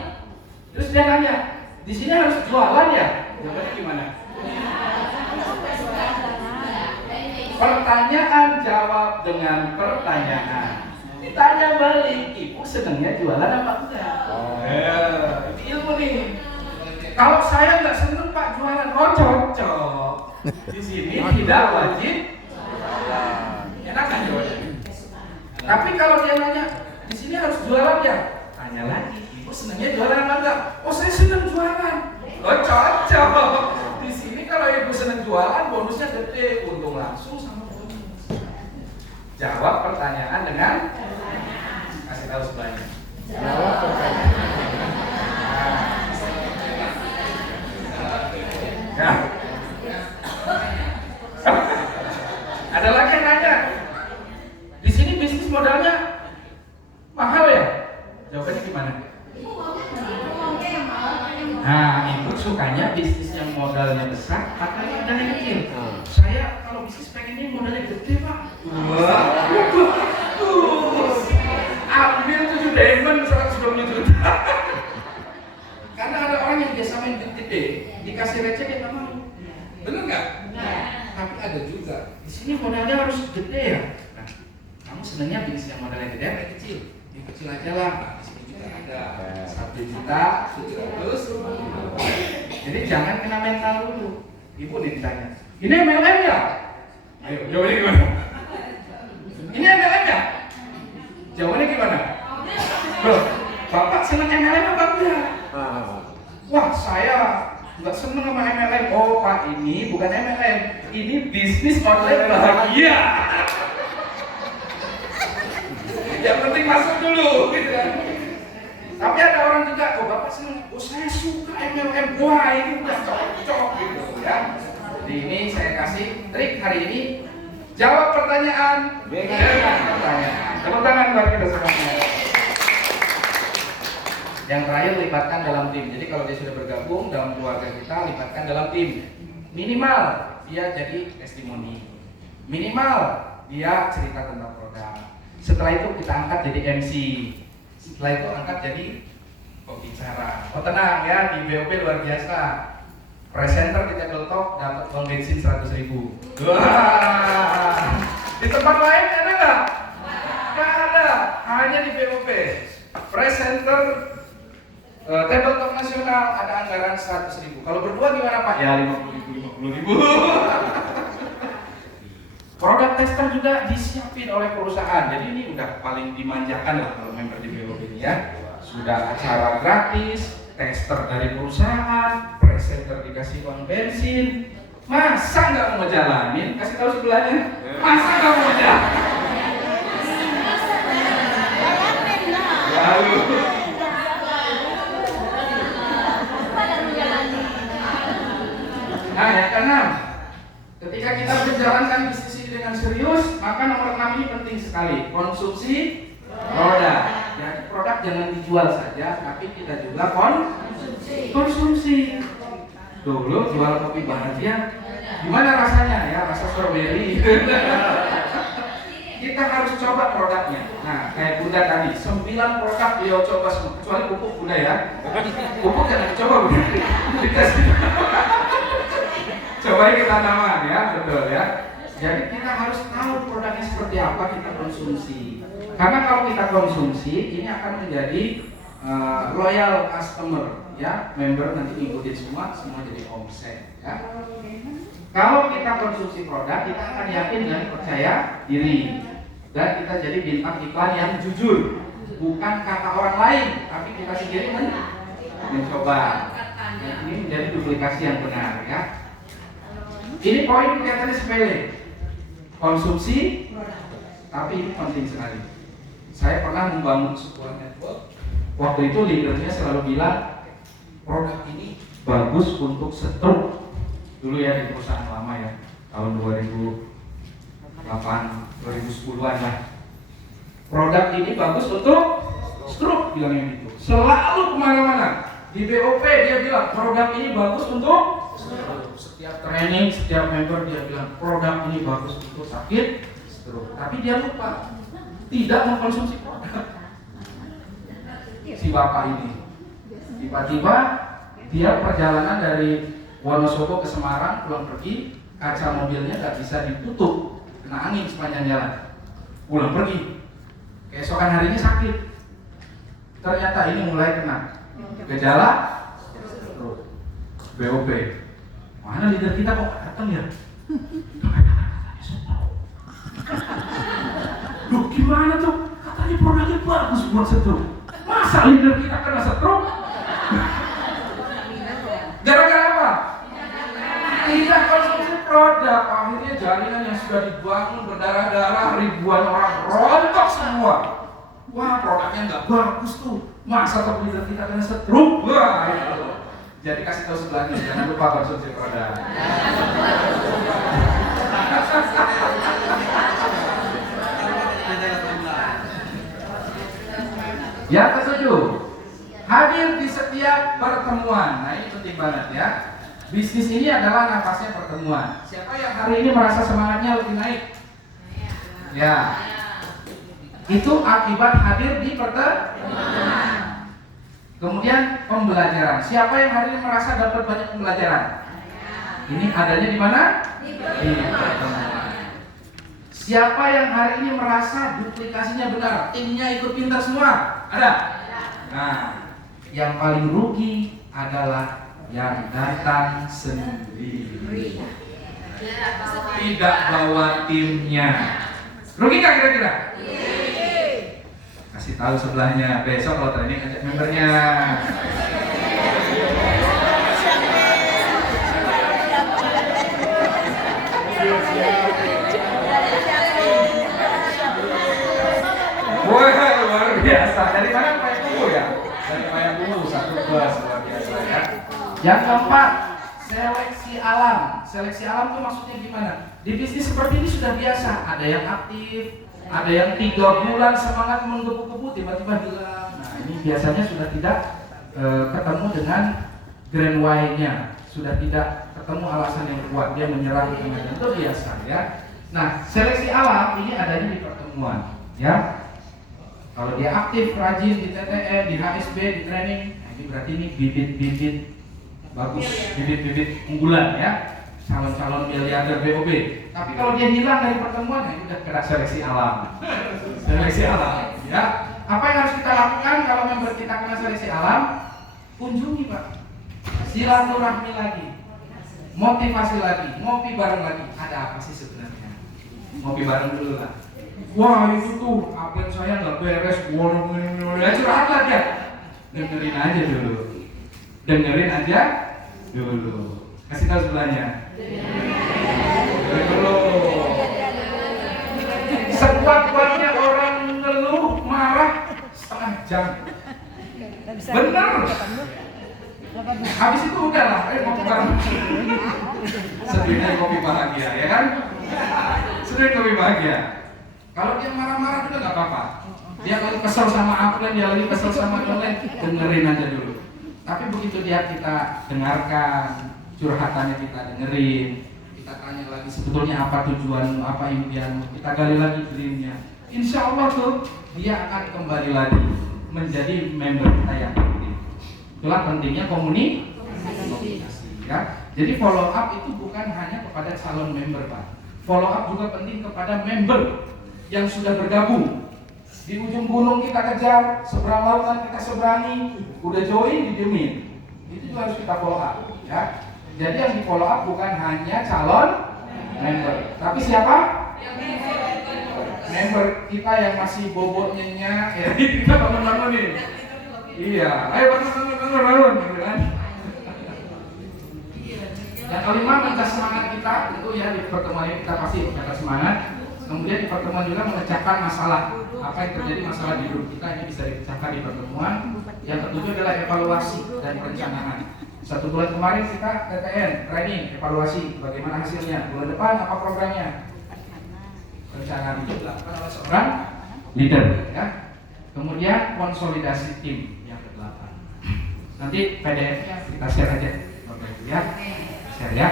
terus dia nanya, di sini harus jualan ya? Jawabannya gimana? Pertanyaan jawab dengan pertanyaan. Ditanya balik, ibu senangnya jualan apa enggak? Ini ilmu nih. Kalau saya nggak seneng Pak jualan, oh cocok. Di sini tidak wajib. Enak kan jawabannya? Tapi kalau dia nanya, di sini harus jualan ya? Tanya lagi, ibu senangnya jualan apa enggak? Oh saya senang jualan. Oh cocok. Di sini kalau ibu senang jualan, bonusnya gede, untung langsung sama bonus. Jawab pertanyaan dengan kasih tahu sebelahnya. Jawab pertanyaan. Ya. Ada lagi yang nanya, di sini bisnis modalnya mahal ya? Jawabannya gimana? Nah, ibu sukanya bisnis yang modalnya besar atau modalnya kecil? Saya kalau bisnis pengennya modalnya gede Pak. Wah, dikasih receh dia nggak mau. Bener nggak? Tapi ada juga di sini modalnya harus gede ya. Nah, kamu sebenarnya bisnis yang modalnya gede apa kecil? Yang kecil aja lah. Nah, di sini juga ada 1.700.000. Jadi jangan kena mental dulu. Ibu nih ditanya, ini MLM ya? Ayo, jawabannya gimana? Ini MLM ya? Jawabannya gimana? Loh, Bapak senang MLM apa enggak? Wah, saya nggak seneng sama MLM. Oh Pak, ini bukan MLM, ini bisnis online bahagia. Yang penting masuk dulu, gitu kan. Tapi ada orang juga, oh Bapak seneng, oh saya suka MLM. Wah, ini udah cocok gitu ya. Jadi ini saya kasih trik hari ini. Jawab pertanyaan dengan pertanyaan. Tepuk tangan buat kita semuanya. Yang terakhir, libatkan dalam tim. Jadi kalau dia sudah bergabung dalam keluarga kita, libatkan dalam tim. Minimal dia jadi testimoni. Minimal dia cerita tentang produk. Setelah itu kita angkat jadi MC. Setelah itu angkat jadi pembicara. Oh tenang ya, di BOP luar biasa. Presenter di Table Talk dapat uang bensin 100.000. Wah. Di tempat lain ada nggak? Nggak ada. Hanya di BOP. Presenter Table Talk nasional ada anggaran 100.000. Kalau berdua gimana Pak? Ya 50.000. Produk tester juga disiapin oleh perusahaan. Jadi ini udah paling dimanjakan lah kalau member di BOP ini ya. Sudah acara gratis, tester dari perusahaan, presenter dikasih uang bensin. Masa nggak mau ngejalanin? Kasih tahu sebelahnya. Masa nggak mau ngejalanin? Lalu. Nah, yang keenam, ketika kita menjalankan bisnis ini dengan serius, maka nomor 6 ini penting sekali. Konsumsi produk. Jadi produk jangan dijual saja, tapi kita juga konsumsi. Dulu jual kopi bahagia, gimana rasanya ya? Rasa strawberry. Kita harus coba produknya. Nah, kayak Bunda tadi, 9 produk beliau coba semua, kecuali pupuk Bunda ya. Pupuk jangan dicoba Bunda. Coba kita tanaman ya, betul ya. Jadi kita harus tahu produknya seperti apa kita konsumsi. Karena kalau kita konsumsi, ini akan menjadi loyal customer ya, member nanti ngikutin semua jadi omset ya. Kalau kita konsumsi produk, kita akan yakin dan percaya diri. Dan kita jadi bintang iklan yang jujur. Bukan kata orang lain, tapi kita sendiri mencoba. Ini menjadi duplikasi yang benar ya. Ini poin kelihatannya sepele. Konsumsi, tapi ini penting sekali. Saya pernah membangun sebuah network. Waktu itu leadernya selalu bilang, produk ini bagus untuk stroke. Dulu ya di perusahaan lama ya, tahun 2010-an lah. Produk ini bagus untuk stroke, bilangnya gitu. Selalu kemana-mana. Di BOP dia bilang produk ini bagus untuk stroke. Setiap training, setiap member dia bilang produk ini bagus untuk sakit stroke. Tapi dia lupa tidak mengkonsumsi produk. Si bapak ini tiba-tiba dia perjalanan dari Wonosobo ke Semarang pulang pergi, kaca mobilnya nggak bisa ditutup, kena angin sepanjang jalan. Pulang pergi, keesokan harinya sakit. Ternyata ini mulai kena gejala BOP. Mana leader kita kok datang ya? Loh gimana tuh? Katanya produknya bagus buat stroke. Masa leader kita kena stroke? Gara-gara apa? Tidak konsumsi produk. Akhirnya jaringan yang sudah dibangun berdarah-darah, ribuan orang rontok semua. Wah, produknya nggak bagus tuh. Masa top leader kita kena stroke? Wah, itu. Jadi kasih tahu sebelahnya, jangan lupa konsumsi produk. Yang ketujuh, hadir di setiap pertemuan. Nah ini penting banget ya. Bisnis ini adalah nafasnya pertemuan. Siapa yang hari ini merasa semangatnya lebih naik? Ya. Itu akibat hadir di pertemuan. Kemudian pembelajaran. Siapa yang hari ini merasa dapat banyak pembelajaran? Ini adanya di mana? Di pertemuan. Siapa yang hari ini merasa duplikasinya benar? Timnya ikut pintar semua? Ada? Nah, yang paling rugi adalah yang datang sendiri, tidak bawa timnya. Rugi nggak kira-kira? Kasih tahu sebelahnya, besok kalau training ajak membernya. Wah, luar biasa. Dari mana Payakumbuh ya? Dari Payakumbuh, satu kelas luar biasa ya. Yang keempat, seleksi alam. Seleksi alam itu maksudnya gimana? Di bisnis seperti ini sudah biasa. Ada yang aktif, ada yang 3 bulan semangat menggebu-gebu tiba-tiba hilang. Nah, ini biasanya sudah tidak ketemu dengan grand why-nya. Sudah tidak ketemu alasan yang kuat, dia menyerah di tengah. Itu biasa ya. Nah, seleksi alam ini adanya di pertemuan ya. Kalau dia aktif, rajin di TTE, di HSB, di training, nah ini berarti ini bibit-bibit bagus, bibit-bibit unggulan ya, calon-calon miliarder BOB. Tapi kalau dia hilang dari pertemuan, ya udah kena seleksi alam. Seleksi alam ya. Apa yang harus kita lakukan kalau member kita kena seleksi alam? Kunjungi Pak, silaturahmi lagi, motivasi lagi, ngopi bareng lagi. Ada apa sih sebenarnya? Ngopi bareng dulu lah. Wah itu tuh upline saya nggak beres, curhat lah dia. Dengerin aja dulu, dengerin aja dulu. Kasih tahu sebelahnya. Dengerin dulu. Sekuat-kuatnya orang ngeluh marah setengah jam. Bener. Habis itu udahlah, ngopi bareng. Sedihnya kopi bahagia, ya kan? Sedih kopi bahagia. Kalau dia marah-marah juga nggak apa-apa. Dia lagi kesel sama upline, dia lagi kesel sama downline, dengerin aja dulu. Tapi begitu dia kita dengarkan, curhatannya kita dengerin, kita tanya lagi sebetulnya apa tujuanmu, apa impianmu, kita gali lagi dreamnya. Insya Allah tuh dia akan kembali lagi menjadi member kita yang aktif. Itulah pentingnya komunikasi ya. Jadi follow up itu bukan hanya kepada calon member Pak. Follow up juga penting kepada member yang sudah bergabung. Di ujung gunung kita kejar, seberang lautan kita seberangi, udah join didiemin. Itu juga harus kita follow up ya. Jadi yang di follow up bukan hanya calon member, tapi siapa? Member kita yang masih bobotnya ya, kita bangun-bangunin. Iya, ayo bangun gitu kan. Yang kelima, mencas semangat kita, itu ya di pertemuan ini kita pasti mencas semangat. Kemudian di pertemuan juga memecahkan masalah, apa yang terjadi masalah di hidup kita, ini bisa dipecahkan di pertemuan. Yang ketujuh adalah evaluasi dan perencanaan. 1 bulan kemarin kita TTN, training, evaluasi, bagaimana hasilnya. Bulan depan apa programnya? Perencanaan itu dilakukan oleh seorang leader ya. Kemudian konsolidasi tim yang ke-8. Nanti PDF-nya kita share aja ya. Share ya.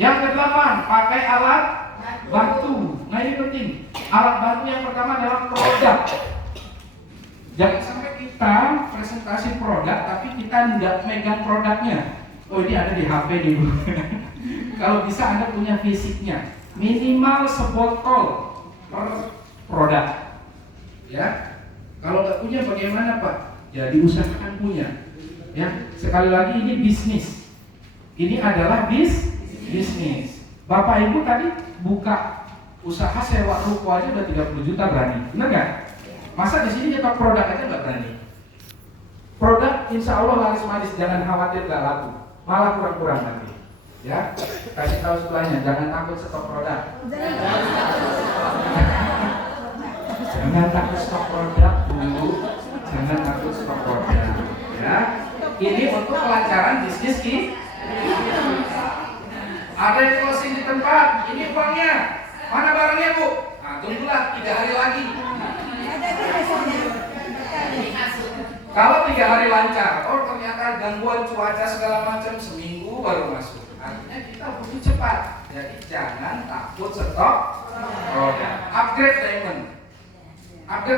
Yang ke-8, pakai alat bantu. Nah ini penting. Alat bantu yang pertama adalah produk. Jangan sampai kita presentasi produk tapi kita tidak megang produknya. Oh ini ada di HP nih Bu. Kalau bisa Anda punya fisiknya. Minimal sebotol per produk. Ya. Kalau nggak punya bagaimana Pak? Ya diusahakan punya. Ya. Sekali lagi ini bisnis. Ini adalah bisnis. Bapak Ibu tadi buka usaha sewa ruko aja udah 30 juta berani, benar nggak? Masa di sini nyetok produk aja nggak berani? Produk insya Allah laris manis, jangan khawatir nggak laku, malah kurang-kurang nanti. Ya, kasih tahu sebelahnya, jangan takut stok produk. Jangan takut stok produk dulu, jangan takut stok produk. Ya, ini untuk kelancaran bisnis kita. Ada yang closing di tempat, ini uangnya. Mana barangnya Bu? Nah, tunggulah 3 hari lagi. Kalau 3 hari lancar, oh ternyata gangguan cuaca segala macam, seminggu baru masuk. Artinya kita butuh cepat. Jadi jangan takut stok produk. Upgrade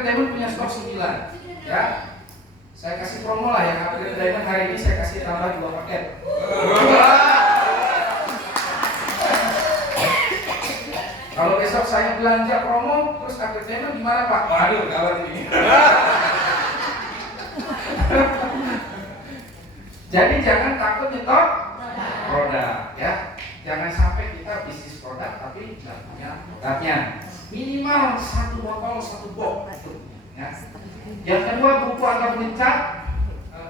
Diamond punya stok 9. Ya. Saya kasih promo lah yang upgrade diamond hari ini saya kasih tambah 2 paket. Kalau besok saya belanja promo terus upgrade diamond gimana Pak? Waduh, gawat ini. Jadi jangan takut nyetok produk ya. Jangan sampai kita bisnis produk tapi nggak punya produknya. Minimal 1 botol 1 box ya. Yang kedua buku atau pencat.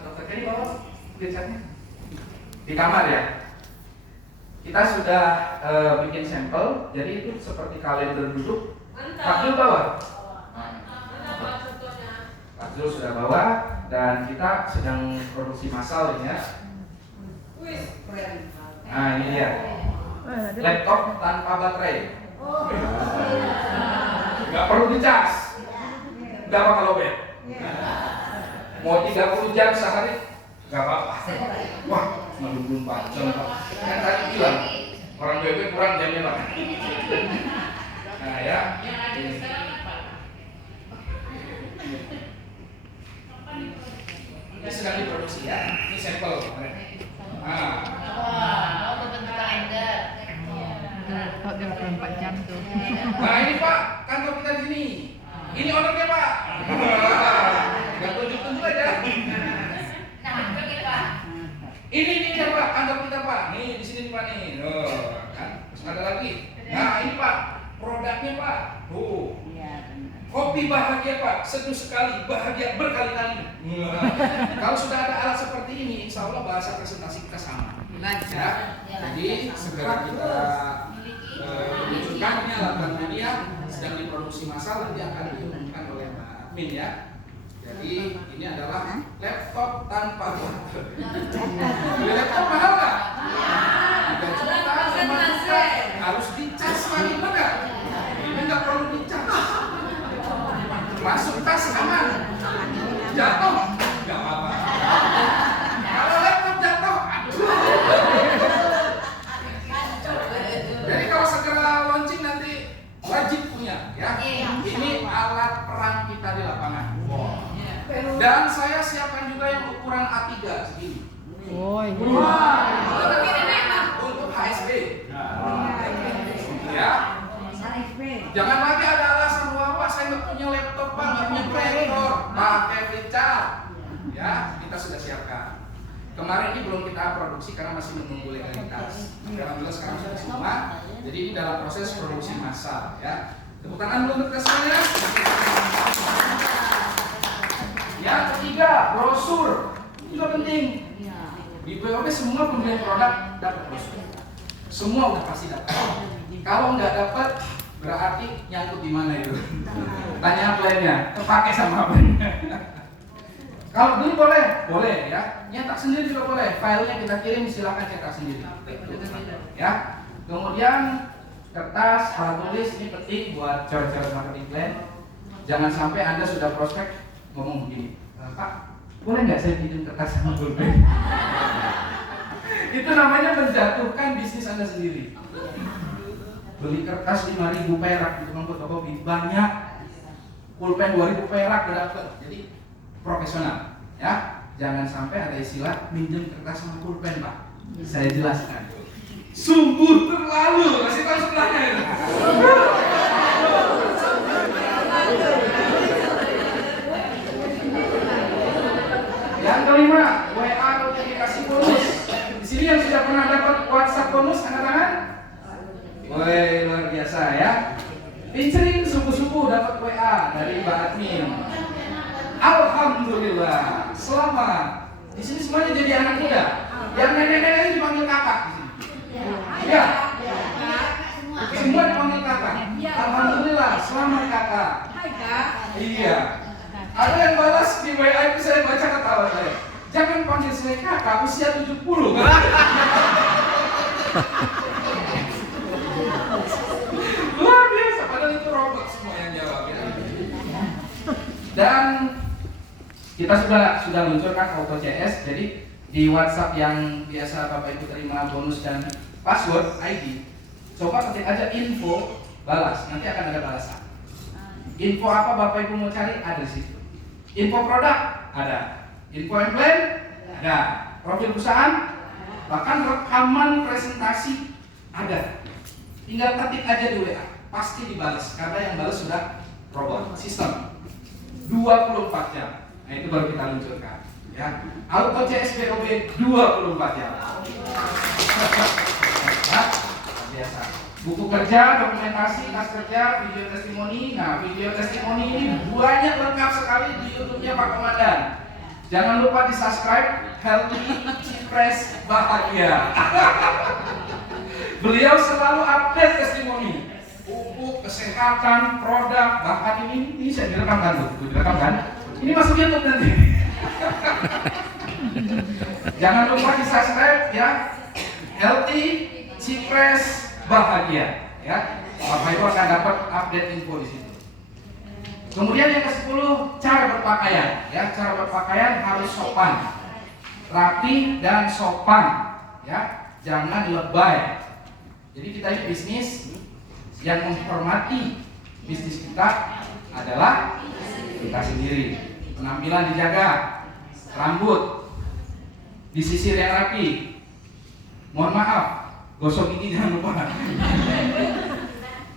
Dokter Kenny bawa pencatnya di kamar ya. Kita sudah bikin sampel, jadi itu seperti kalender duduk. Pak Jul bawa. Pak Jul sudah bawa dan kita sedang produksi massal ini ya. Nah ini dia. Laptop tanpa baterai. Nggak perlu dicas. Nggak bakal lowbat. Mau 30 jam sehari nggak apa-apa. Wah, 24 jam Pak. Kan tadi bilang orang BB kurang jamnya Pak. Nah ya. Ini sedang diproduksi ya. Ini sampel kemarin. Nah. Kok 24 jam tuh. Nah ini Pak, kantor kita di sini. Ini ownernya Pak. Gak tunjuk-tunjuk aja. Ini dia Pak, kantor kita Pak. Nih di sini Pak nih. Kan? Terus ada lagi. Nah ini Pak, produknya Pak. Tuh. Kopi bahagia Pak, seduh sekali, bahagia berkali-kali. Kalau sudah ada alat seperti ini, insya Allah bahasa presentasi kita sama. Ya. Jadi segera kita menunjukkan ini alat media sedang diproduksi massal, nanti akan diumumkan oleh Mbak Admin ya. Jadi ini adalah laptop tanpa baterai. Laptop mahal nggak? 3 juta, 5 juta, harus dicas lagi enggak? Ini nggak perlu dicas. Masuk tas aman, jatuh nggak apa-apa. Kalau laptop jatuh, jadi kalau segera launching nanti wajib punya ya. Ini alat perang kita di lapangan. Dan saya siapkan juga yang ukuran A3 segini. Untuk HSB. Ya. Jangan lagi ada alasan bahwa saya nggak punya laptop Pak, nggak punya proyektor, pakai flipchart. Ya, kita sudah siapkan. Kemarin ini belum kita produksi karena masih menunggu legalitas. Alhamdulillah sekarang sudah semua. Jadi ini dalam proses produksi massal. Ya, tepuk tangan dulu untuk semuanya. Yang ketiga, brosur. Ini juga penting. Di BOP semua pembelian produk dapat brosur. Semua udah pasti dapat. Kalau nggak dapat berarti nyangkut di mana itu? Tanya upline-nya, terpakai sama upline-nya. Kalau beli boleh, boleh ya. Nyetak sendiri juga boleh. Filenya kita kirim, silakan cetak sendiri. Ya. Kemudian kertas, alat tulis ini penting buat coret-coret marketing plan. Jangan sampai Anda sudah prospek ngomong begini, Pak, boleh nggak saya pinjam kertas sama pulpen? Itu namanya menjatuhkan bisnis Anda sendiri. Beli kertas 5.000 perak di tukang fotokopi banyak, pulpen 2.000 perak udah dapet. Jadi profesional, ya. Jangan sampai ada istilah minjem kertas sama pulpen Pak. Saya jelaskan. Sungguh terlalu. Kasih tahu sebelahnya itu. Yang kelima, WA notifikasi bonus. Di sini yang sudah pernah dapat WhatsApp bonus angkat tangan. Woi, luar biasa ya. Pincerin subuh-subuh dapat WA dari Mbak Admin. Alhamdulillah, selamat. Di sini semuanya jadi anak muda. Yang nenek-nenek dipanggil kakak di sini. Iya. Semua dipanggil kakak. Alhamdulillah, selamat kakak. Hai Kak. Iya. Ada yang balas di WA itu saya baca ketawa saya. Jangan panggil saya kakak, usia 70. Luar biasa, padahal itu robot semua yang jawab ya. Dan kita sudah luncurkan Auto CS. Jadi di WhatsApp yang biasa Bapak Ibu terima bonus dan password ID, coba ketik aja info balas, nanti akan ada balasan. Info apa Bapak Ibu mau cari ada di situ. Info produk ada. Info and plan ada. Profil perusahaan, bahkan rekaman presentasi ada. Tinggal ketik aja di WA, pasti dibalas karena yang balas sudah robot sistem 24 jam. Nah itu baru kita luncurkan ya. Auto CSBOB 24 jam. Nah, biasa. Buku kerja, dokumentasi, tas kerja, video testimoni. Nah, video testimoni ini banyak lengkap sekali di YouTube-nya Pak Komandan. Jangan lupa di-subscribe Healthy Cipres Bahagia. Beliau selalu update testimoni. Pupuk, kesehatan, produk, bahkan ini saya direkam kan tuh, direkam kan? Ini masuk YouTube nanti. Jangan lupa di-subscribe ya. Healthy Cipres Bahagia ya. Bapak Ibu akan dapat update info di situ. Kemudian yang ke-10, cara berpakaian ya. Cara berpakaian harus sopan, rapi dan sopan ya. Jangan lebay. Jadi kita ini bisnis yang menghormati bisnis kita adalah kita sendiri. Penampilan dijaga, rambut disisir yang rapi. Mohon maaf, gosok gigi jangan lupa.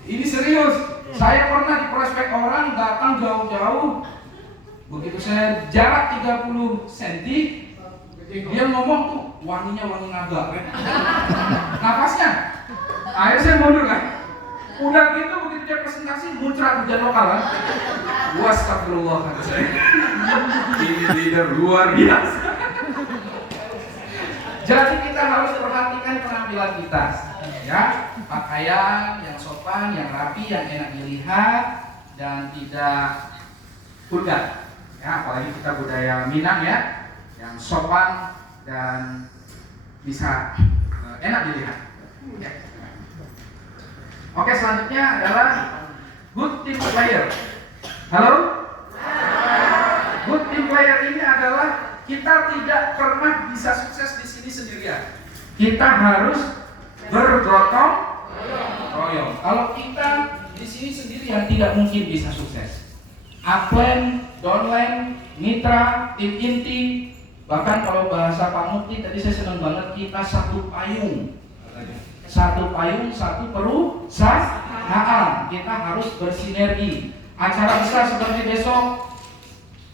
Ini serius. Saya pernah di prospek orang datang jauh-jauh. Begitu saya jarak 30 cm, dia ngomong tuh wanginya wangi naga. Napasnya. Akhirnya saya mundur kan. Udah gitu begitu dia presentasi muncrat hujan lokal kan. Astagfirullah kata saya. Ini leader luar biasa. Jadi kita harus perhatikan penampilan kita, ya, pakaian yang sopan, yang rapi, yang enak dilihat dan tidak vulgar. Ya, apalagi kita budaya Minang ya, yang sopan dan bisa enak dilihat. Ya. Oke, selanjutnya adalah good team player. Halo? Good team player ini adalah kita tidak pernah bisa sukses di sini sendirian. Kita harus bergotong royong. Kalau kita di sini sendirian tidak mungkin bisa sukses. Upline, downline, mitra, tim inti, bahkan kalau bahasa Pak Mukti tadi saya senang banget, kita satu payung. Satu payung, satu perusahaan. Kita harus bersinergi. Acara besar seperti besok,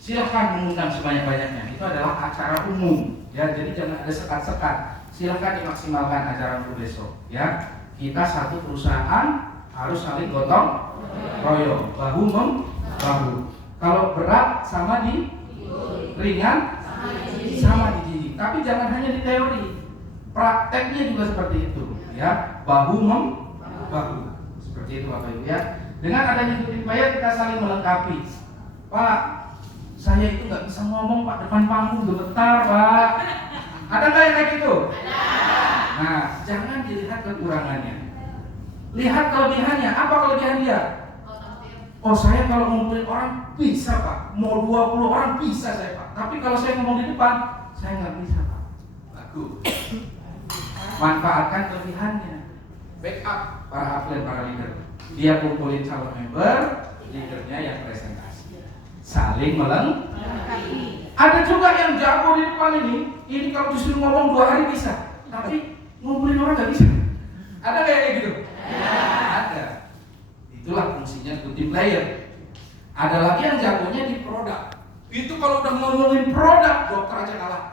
silahkan mengundang sebanyak-banyaknya. Itu adalah acara umum, ya. Jadi jangan ada sekat-sekat. Silahkan dimaksimalkan acara untuk besok, ya. Kita satu perusahaan harus saling gotong royong, bahu membahu. Kalau berat sama di ringan, sama di tapi jangan hanya di teori. Prakteknya juga seperti itu, ya. Bahu membahu. Seperti itu Bapak Ibu ya. Dengan adanya good team player kita saling melengkapi. Pak, saya itu nggak bisa ngomong Pak, depan panggung gemetar Pak. Ada nggak yang kayak gitu? Ada. Nah, jangan dilihat kekurangannya, lihat kelebihannya. Apa kelebihan dia? Oh, saya kalau ngumpulin orang bisa Pak, mau 20 orang bisa saya Pak. Tapi kalau saya ngomong di depan, saya nggak bisa Pak. Bagus. Manfaatkan kelebihannya. Backup para upline, para leader. Dia kumpulin calon member, leadernya yang presentasi. Saling melengkapi. Ada juga yang jago di depan ini kalau disuruh ngomong 2 hari bisa, tapi ngumpulin orang nggak bisa. Ada kayak gitu? Ada. Itulah fungsinya good team player. Ada lagi yang jagonya di produk. Itu kalau udah ngomongin produk, dokter aja kalah.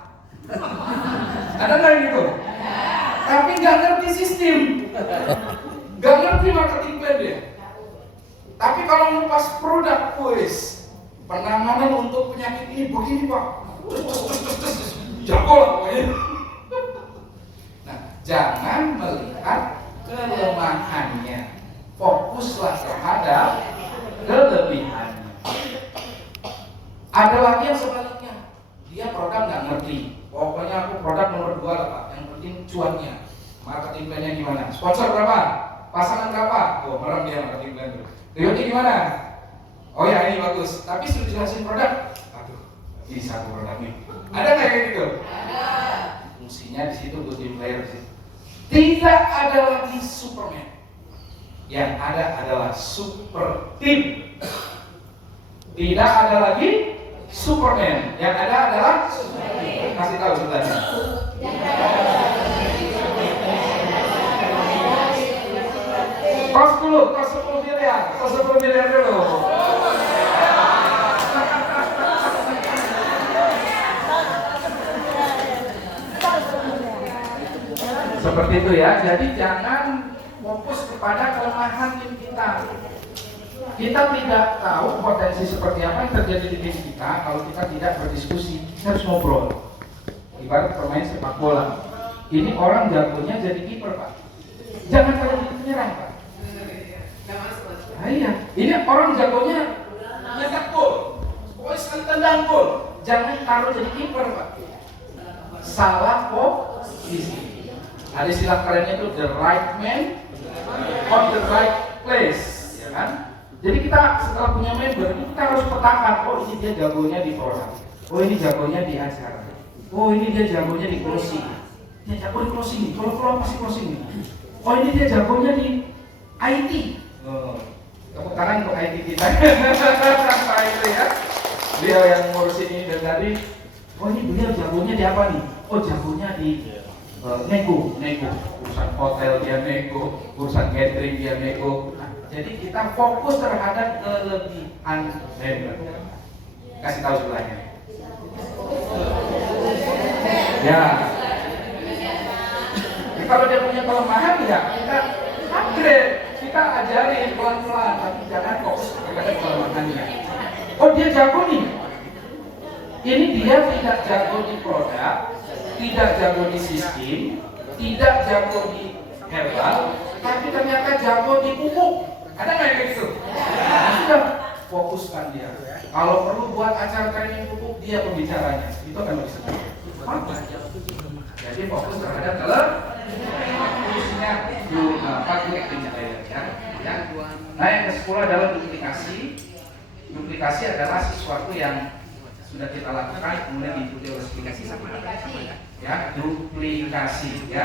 Ada nggak yang gitu? Tapi nggak ngerti sistem, nggak ngerti marketing plan dia. Tapi kalau ngupas produk, wes penanganan untuk penyakit ini begini Pak, jago lah pokoknya. Nah, jangan melihat kelemahannya, fokuslah terhadap kelebihannya. Ada lagi yang sebaliknya, dia produk nggak ngerti. Pokoknya aku produk nomor 2 lah Pak, yang penting cuannya. Marketing plan-nya gimana? Sponsor berapa? Pasangan berapa? Oh, merem dia marketing plan tuh. Rioti gimana? Oh ya, ini bagus. Tapi sudah jelasin produk. Aduh, ini satu produknya. Ada nggak kayak gitu? Ada. Fungsinya di situ good team player sih. Tidak ada lagi Superman. Yang ada adalah super team. Tidak ada lagi Superman. Yang ada adalah kasih tahu sebenarnya. Kos dulu, kos 10 miliar, kos 10 miliar dulu. Seperti itu ya. Jadi jangan fokus kepada kelemahan tim kita. Kita tidak tahu potensi seperti apa yang terjadi di tim kita kalau kita tidak berdiskusi. Kita harus ngobrol. Ibarat pemain sepak bola. Ini orang jagonya jadi kiper, Pak. Jangan kalau gitu menyerang, Pak. Nah, iya. Ini orang jagonya nyetak gol. Pokoknya sekali tendang gol. Jangan taruh jadi kiper, Pak. Salah posisi. Ada istilah kerennya itu the right man on the right place, ya kan? Jadi kita setelah punya member, kita harus petakan, oh ini dia jagonya di produk, oh ini jagonya di acara, oh ini dia jagonya di closing, dia jago di closing, kalau pasti closing, oh ini dia jagonya di IT, tepuk tangan untuk IT kita, Pak itu ya, beliau yang ngurusin ini dan tadi, oh ini beliau jagonya di apa nih, oh jagonya di nego, urusan hotel dia nego, urusan catering dia nego. Nah, jadi kita fokus terhadap kelebihan member. Kasih tahu sebelahnya. Ya. Jadi kalau dia punya kelemahan ya kita upgrade, kita ajarin pelan-pelan, tapi jangan fokus kepada kelemahannya. Oh dia jago nih. Ini dia tidak jago di produk, tidak jago di sistem, tidak jago di herbal, tapi ternyata jago di pupuk. Ada nggak yang kayak gitu? Nah, sudah fokuskan dia. Kalau perlu buat acara training pupuk, dia pembicaranya. Itu akan lebih senang. Jadi fokus terhadap fungsinya ya. Nah yang ke-10 adalah duplikasi. Duplikasi adalah sesuatu yang sudah kita lakukan kemudian diikuti oleh duplikasi sama ya, duplikasi ya,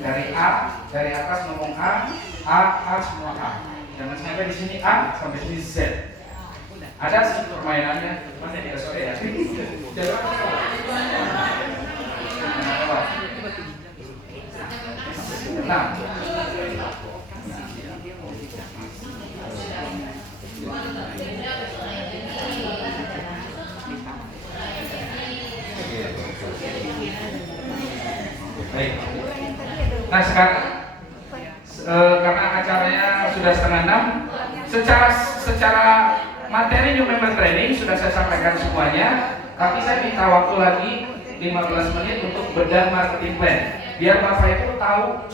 dari atas ngomong A semua A, jangan sampai di sini A sampai sini Z. Ada sih permainannya, cuma saya tidak sore ya. Nah, baik. Nah sekarang karena acaranya sudah 5:30, secara materi new member training sudah saya sampaikan semuanya, tapi saya minta waktu lagi 15 menit untuk bedah marketing plan, biar Bapak itu tahu